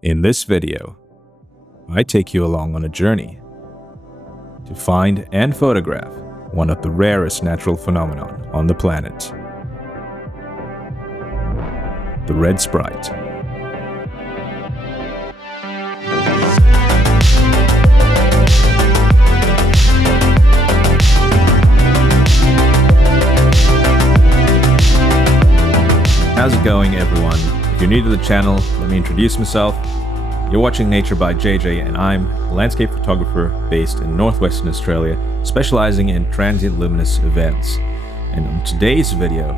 In this video, I take you along on a journey to find and photograph one of the rarest natural phenomena on the planet, the red sprite. How's it going, everyone? If you're new to the channel, let me introduce myself. You're watching Nature by JJ, and I'm a landscape photographer based in northwestern Australia, specializing in transient luminous events. And in today's video,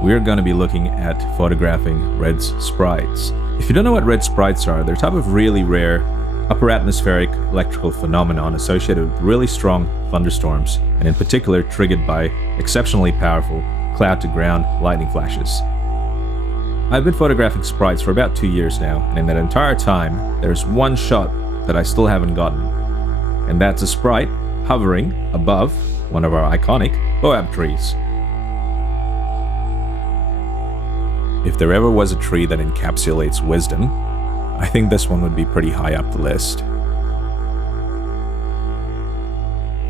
we're going to be looking at photographing red sprites. If you don't know what red sprites are, they're a type of really rare upper atmospheric electrical phenomenon associated with really strong thunderstorms, and in particular triggered by exceptionally powerful cloud-to-ground lightning flashes. I've been photographing sprites for about 2 years now, and in that entire time, there's one shot that I still haven't gotten. And that's a sprite hovering above one of our iconic boab trees. If there ever was a tree that encapsulates wisdom, I think this one would be pretty high up the list.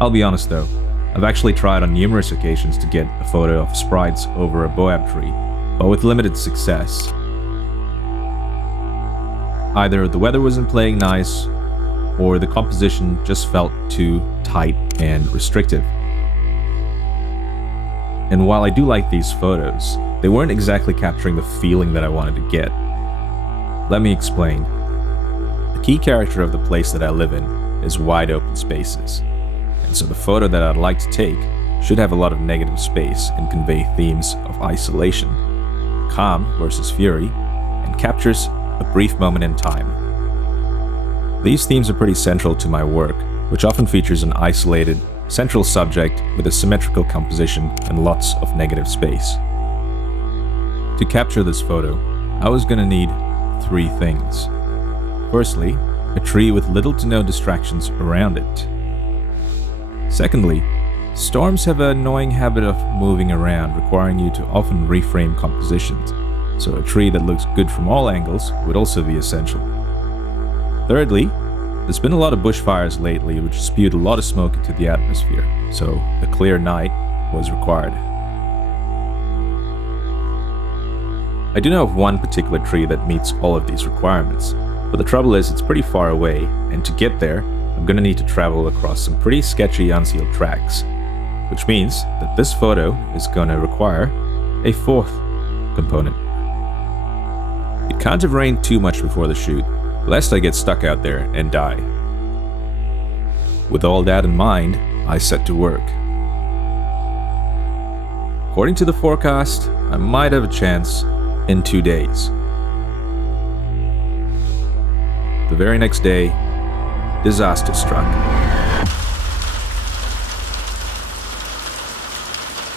I'll be honest though, I've actually tried on numerous occasions to get a photo of sprites over a boab tree, but with limited success. Either the weather wasn't playing nice, or the composition just felt too tight and restrictive. And while I do like these photos, they weren't exactly capturing the feeling that I wanted to get. Let me explain. The key character of the place that I live in is wide open spaces, and so the photo that I'd like to take should have a lot of negative space and convey themes of isolation, calm versus fury, and captures a brief moment in time. These themes are pretty central to my work, which often features an isolated, central subject with a symmetrical composition and lots of negative space. To capture this photo, I was going to need 3 things. Firstly, a tree with little to no distractions around it. Secondly, storms have an annoying habit of moving around, requiring you to often reframe compositions, so a tree that looks good from all angles would also be essential. Thirdly, there's been a lot of bushfires lately which spewed a lot of smoke into the atmosphere, so a clear night was required. I do know of one particular tree that meets all of these requirements, but the trouble is it's pretty far away, and to get there, I'm going to need to travel across some pretty sketchy unsealed tracks, which means that this photo is going to require a 4th component. It can't have rained too much before the shoot, lest I get stuck out there and die. With all that in mind, I set to work. According to the forecast, I might have a chance in 2 days. The very next day, disaster struck.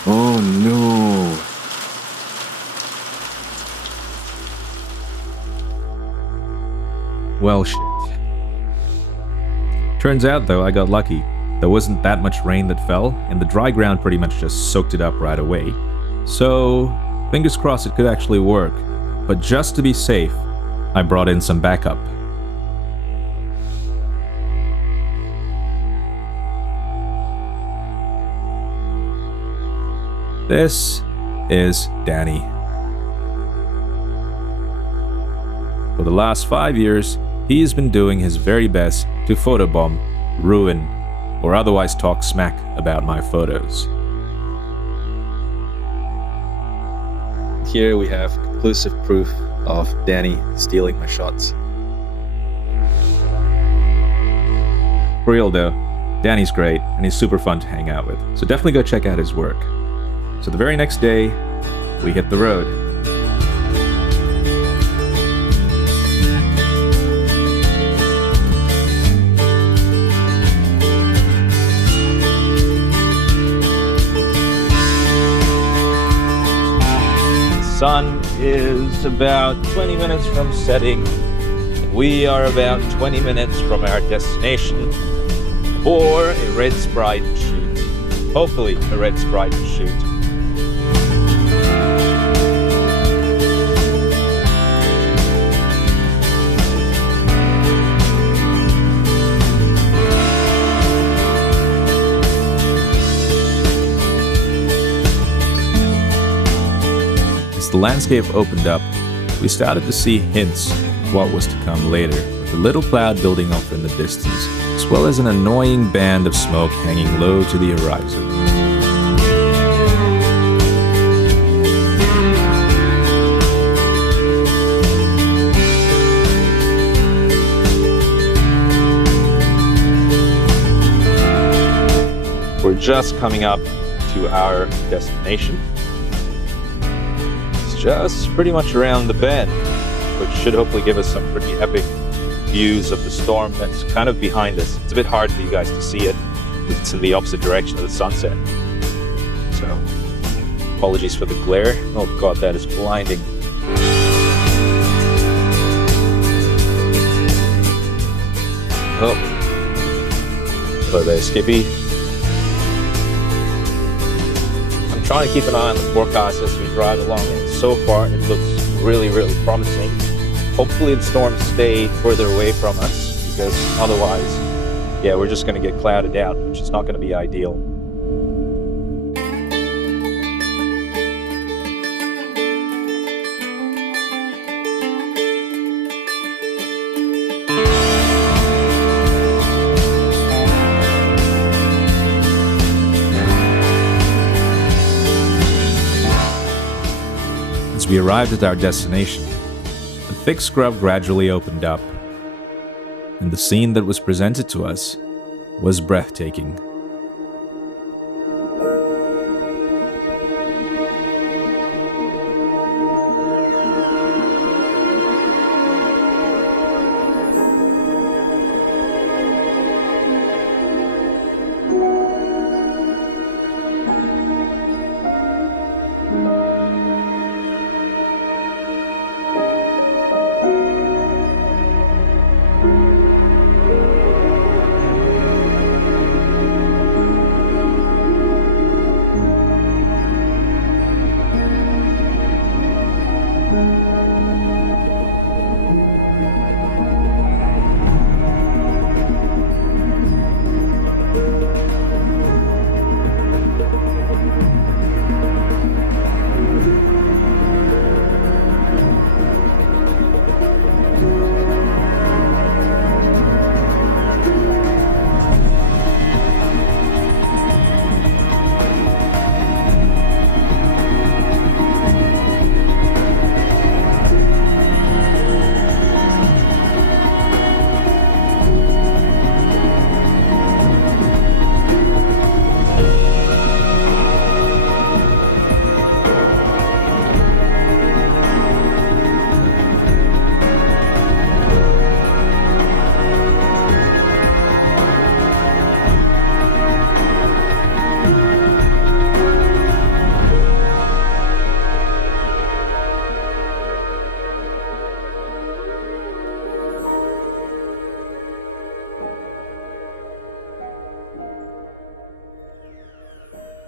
Oh no. Well, shit. Turns out though, I got lucky. There wasn't that much rain that fell, and the dry ground pretty much just soaked it up right away. So, fingers crossed it could actually work. But just to be safe, I brought in some backup. This is Danny. For the last 5 years, he has been doing his very best to photobomb, ruin, or otherwise talk smack about my photos. Here we have conclusive proof of Danny stealing my shots. For real though, Danny's great and he's super fun to hang out with, so definitely go check out his work. So the very next day, we hit the road. The sun is about 20 minutes from setting, and we are about 20 minutes from our destination for a red sprite shoot. Hopefully a red sprite shoot. As the landscape opened up, we started to see hints of what was to come later, with a little cloud building up in the distance, as well as an annoying band of smoke hanging low to the horizon. We're just coming up to our destination. It's just pretty much around the bend, which should hopefully give us some pretty epic views of the storm that's kind of behind us. It's a bit hard for you guys to see it because it's in the opposite direction of the sunset. So, apologies for the glare. Oh god, that is blinding. Oh. Hello there, Skippy. Trying to keep an eye on the forecast as we drive along, and so far it looks really promising. Hopefully the storms stay further away from us, because otherwise, yeah, we're just going to get clouded out, which is not going to be ideal. As we arrived at our destination, the thick scrub gradually opened up, and the scene that was presented to us was breathtaking.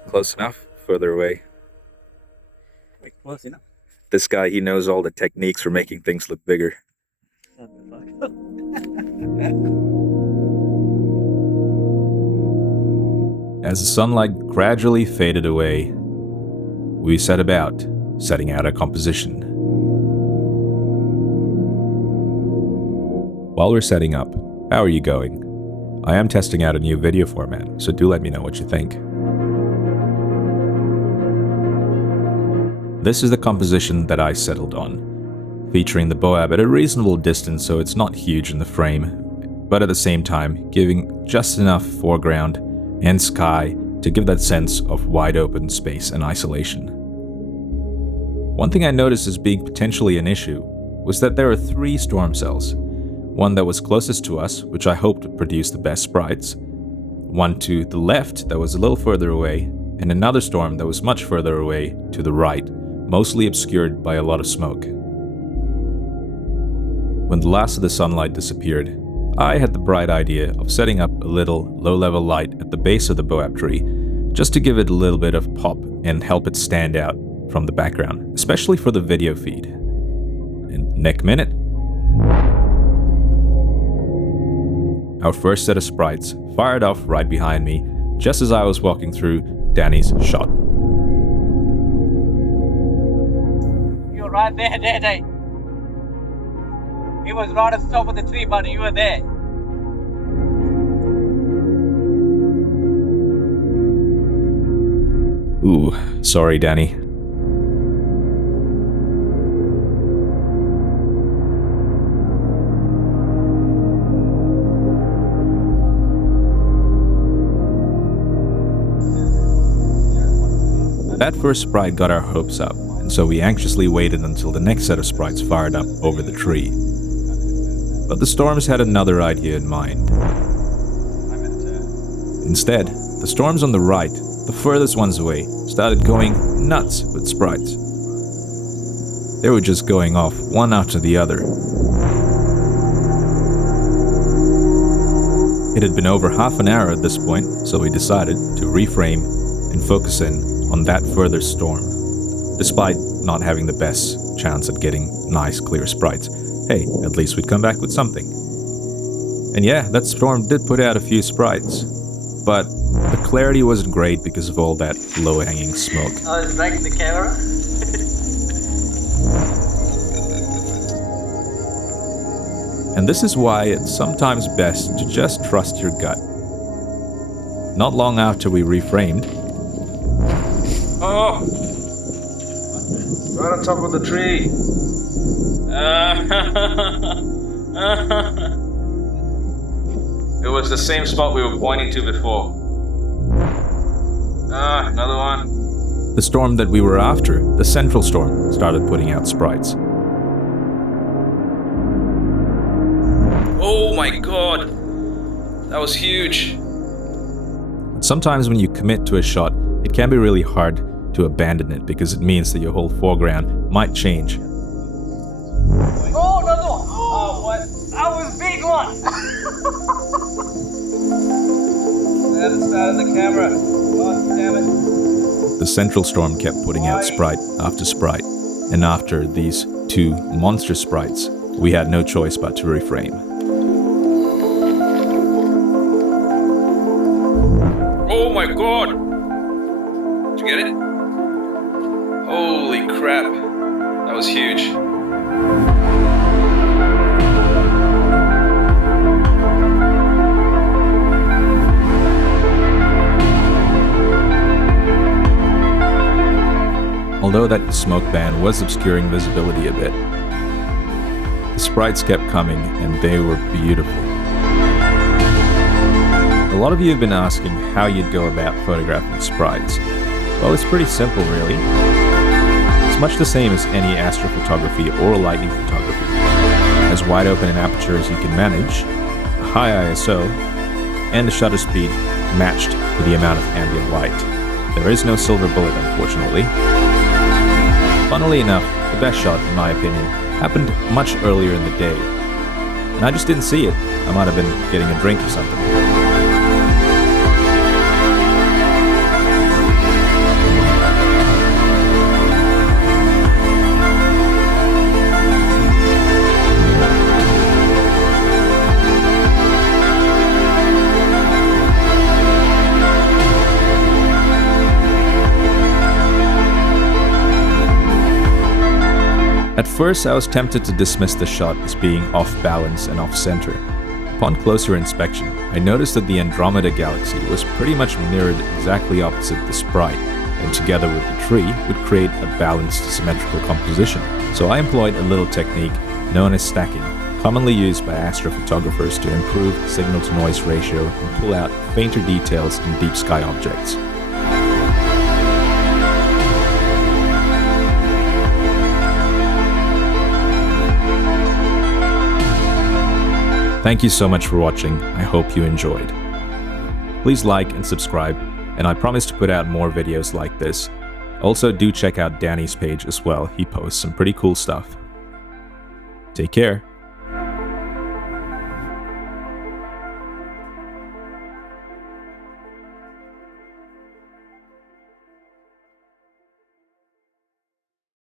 Close enough? Further away? Wait, close enough. This guy, he knows all the techniques for making things look bigger. Shut the fuck up. As the sunlight gradually faded away, we set about setting out our composition. While we're setting up, how are you going? I am testing out a new video format, so do let me know what you think. This is the composition that I settled on, featuring the Boab at a reasonable distance so it's not huge in the frame, but at the same time giving just enough foreground and sky to give that sense of wide open space and isolation. One thing I noticed as being potentially an issue was that there are 3 storm cells, one that was closest to us, which I hoped would produce the best sprites, one to the left that was a little further away, and another storm that was much further away to the right, mostly obscured by a lot of smoke. When the last of the sunlight disappeared, I had the bright idea of setting up a little low-level light at the base of the Boab tree, just to give it a little bit of pop and help it stand out from the background, especially for the video feed. And next minute, our first set of sprites fired off right behind me, just as I was walking through Danny's shot. right there. He was right at the top of the tree, but you were there. Ooh, sorry, Danny. That first sprite got our hopes up, and so we anxiously waited until the next set of sprites fired up over the tree. But the storms had another idea in mind. Instead, the storms on the right, the furthest ones away, started going nuts with sprites. They were just going off one after the other. It had been over half an hour at this point, so we decided to reframe and focus in on that further storm, despite not having the best chance at getting nice clear sprites. Hey, at least we'd come back with something. And yeah, that storm did put out a few sprites, but the clarity wasn't great because of all that low-hanging smoke. I was breaking the camera. And this is why it's sometimes best to just trust your gut. Not long after we reframed, oh! Right on top of the tree. It was the same spot we were pointing to before. Another one. the storm that we were after, the central storm, started putting out sprites. Oh my god! That was huge. Sometimes when you commit to a shot, it can be really hard to abandon it because it means that your whole foreground might change. Oh, another one! Oh, what? That was a big one! At the start of the camera. God damn it. The central storm kept putting out sprite after sprite, and after these two monster sprites, we had no choice but to reframe. Oh my god! Did you get it? Holy crap. That was huge. Although that smoke band was obscuring visibility a bit, the sprites kept coming and they were beautiful. A lot of you have been asking how you'd go about photographing sprites. Well, it's pretty simple, really. It's much the same as any astrophotography or lightning photography. As wide open an aperture as you can manage, a high ISO, and the shutter speed matched to the amount of ambient light. There is no silver bullet, unfortunately. Funnily enough, the best shot, in my opinion, happened much earlier in the day. And I just didn't see it. I might have been getting a drink or something. At first, I was tempted to dismiss the shot as being off balance and off center. Upon closer inspection, I noticed that the Andromeda galaxy was pretty much mirrored exactly opposite the sprite, and together with the tree would create a balanced symmetrical composition. So I employed a little technique known as stacking, commonly used by astrophotographers to improve signal-to-noise ratio and pull out fainter details in deep sky objects. Thank you so much for watching. I hope you enjoyed. Please like and subscribe, and I promise to put out more videos like this. Also, do check out Danny's page as well. He posts some pretty cool stuff. Take care.